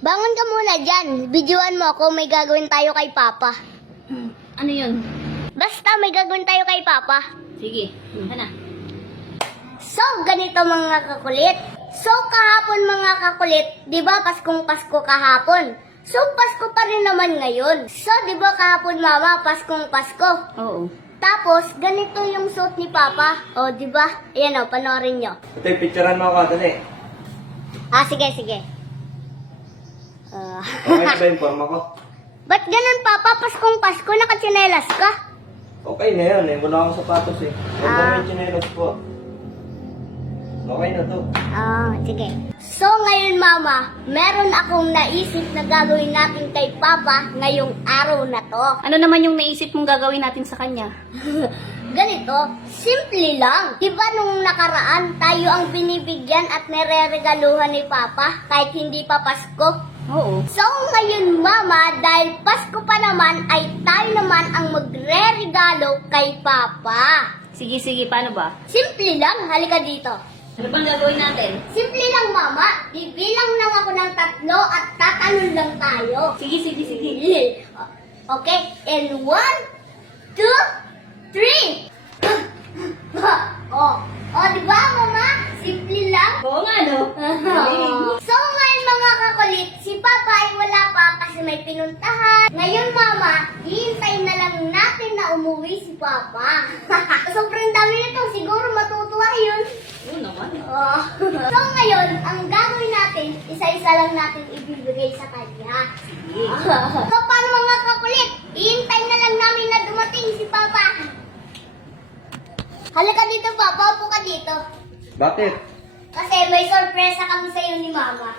Bangon ka muna dyan. Videoan mo ako, may gagawin tayo kay Papa. Ano yun? Basta may gagawin tayo kay Papa. Sige, na. So, ganito mga kakulit. So, kahapon mga kakulit, di ba Paskong Pasko kahapon? So, Pasko pa rin naman ngayon. So, di ba kahapon mama, Paskong Pasko? Oo. Tapos, ganito yung suot ni Papa. O, di ba? Ayan o, panoorin nyo. Ito, picturean mo ako, dali. Sige, sige. Okay na ba yung forma ko? Ba't ganun, Papa? Paskong Pasko, nakatsinelas ka? Okay na yan, wala akong sapatos eh. Huwag mo yung chinelos po. Okay na to. Sige. So, ngayon, Mama, meron akong naisip na gagawin natin kay Papa ngayong araw na to. Ano naman yung naisip mong gagawin natin sa kanya? Ganito, simple lang. Diba nung nakaraan, tayo ang binibigyan at nire-regaluhan ni Papa kahit hindi pa Pasko? Oo. So, ngayon, Mama, dahil Pasko pa naman, ay tayo naman ang magre-regalo kay Papa. Sige, paano ba? Simple lang, halika dito. Ano bang gagawin natin? Simple lang, Mama. Bibilang lang ako ng 3 at tatanong lang tayo. Sige. Okay, and 1, 2, 3. Di ba, Mama? Simple lang. Oo nga, no? So, ngayon mga kakulit, si Papa ay wala pa kasi may pinuntahan. Ngayon, Mama, hihintayin na lang natin na umuwi si Papa. Sobrang dami nito, siguro matutuwa yun. Oo naman. So, ngayon, ang gagawin natin, isa-isa lang natin ibibigay sa kanya. So, paano mga kakulit? Hihintayin na lang namin na dumating si Papa. Halika dito, Papa. Upo ka dito. Bakit? Kasi may sorpresa kami sa iyo ni Mama.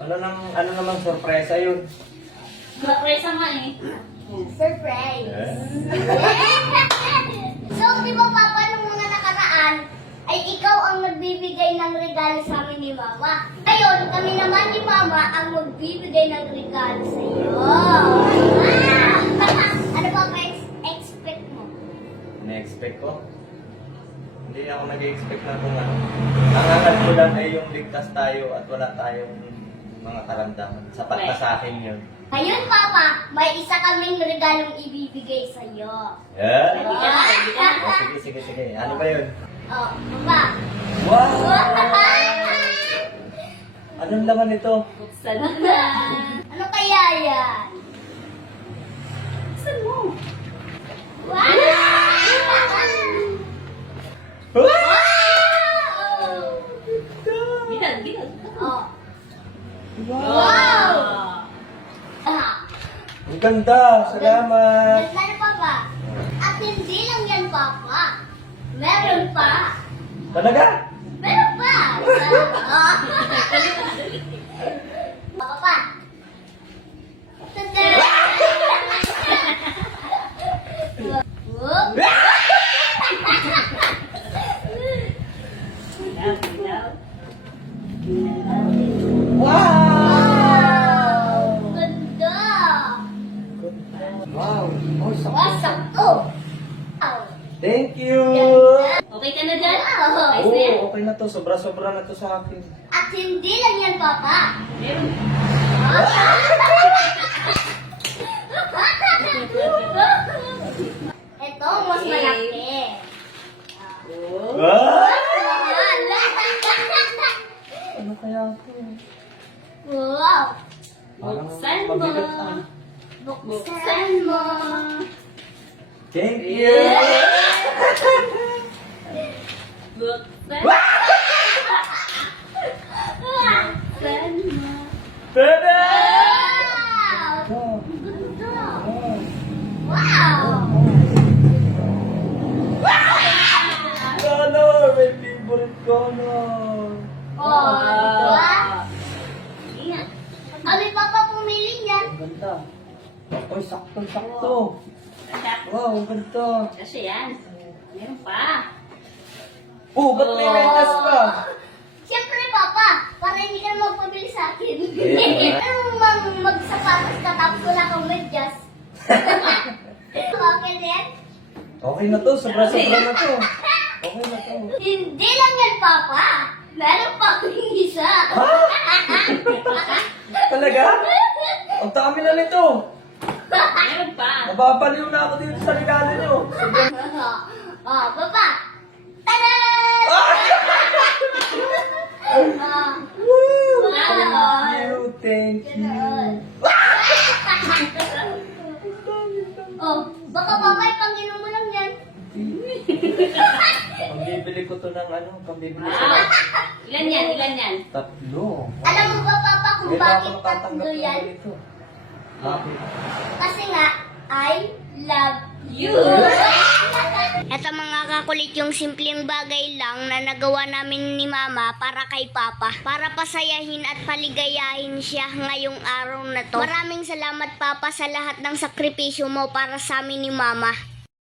Ano namang sorpresa yun? Surprise nga eh. Surprise! So, di ba, Papa, nung mga nakaraan, ay ikaw ang nagbibigay ng regalo sa amin ni Mama. Ngayon, kami naman ni Mama ang magbibigay ng regalo sa iyo. Ano ba expect mo? Na-expect ko? Hindi ako nag-expect na kung ano. Ang akal ko lang ay yung ligtas tayo at wala tayong mga karamdaman. Sapat na sa akin yun. Ngayon, Papa, may isa kaming regalong ibibigay sa iyo. Yeah? Ready ka? Sige. Ano ba yun? Papa. Wow! Anong laman ito? Buksan na. Ano kaya yan? Buksan mo. Wow! Bilag. Oh. Wow! Ah. Ang ganda! Salamat! Ganda na, Papa. At hindi lang yan, Papa. Meron pa. Talaga? Meron pa. Papa. Tada! Whoop. Wow! Ganda. Wow! Oh, Wow, sakto. Wow. Thank you! Okay ka na dyan? Wow. Ayos na yan? Oo, okay na to. Sobra-sobra na to sa akin. At hindi lang yan, Papa. Meron. Ito, mas malaki. Oh. Ah! Ano kaya ito? Wow. Parang Buksan mo. mabigat ah. Buksan mo. Thank you! Buksan. Wow! Buksan mo. Tada! Wow. Wow! Ganda. Wow! Wow. Color! My favorite color! Oh, diba? Ingat. Kami Papa pumili niyan. Ang ganda. Uy, sakto-sakto. Wow, ang ganda. Kasi yan. Meron pa. Oh, ba't may rentas pa? Siyempre, Papa, para hindi ka na magpabili sa akin. Yeah. Anong magsapatos ka tapos wala kang medyas? Okay na yan? Okay na to, sobra-sobra na to. Okay na to. Hindi lang yan, Papa. Meron pa akong isa. Talaga? Ang dami na nito. Meron pa. Mababaliw na ako dito sa regalo nyo. Oh, Papa. Tada! Woo! Wow. Thank you. Oh, baka Papa, ipanginom mo lang yan. Pambibili ko to ng ano, pambibili ko Wow. ng Ilan yan? Ilan yan? tatlo. Alam mo ba, Papa, kung Hindi pa bakit ako tatanggap tatlo ng yan? ganito. Bakit? Kasi nga, I love you. Ito mga kakulit, yung simpleng bagay lang na nagawa namin ni Mama para kay Papa. Para pasayahin at paligayahin siya ngayong araw na to. Maraming salamat Papa sa lahat ng sakripisyo mo para sa amin ni Mama.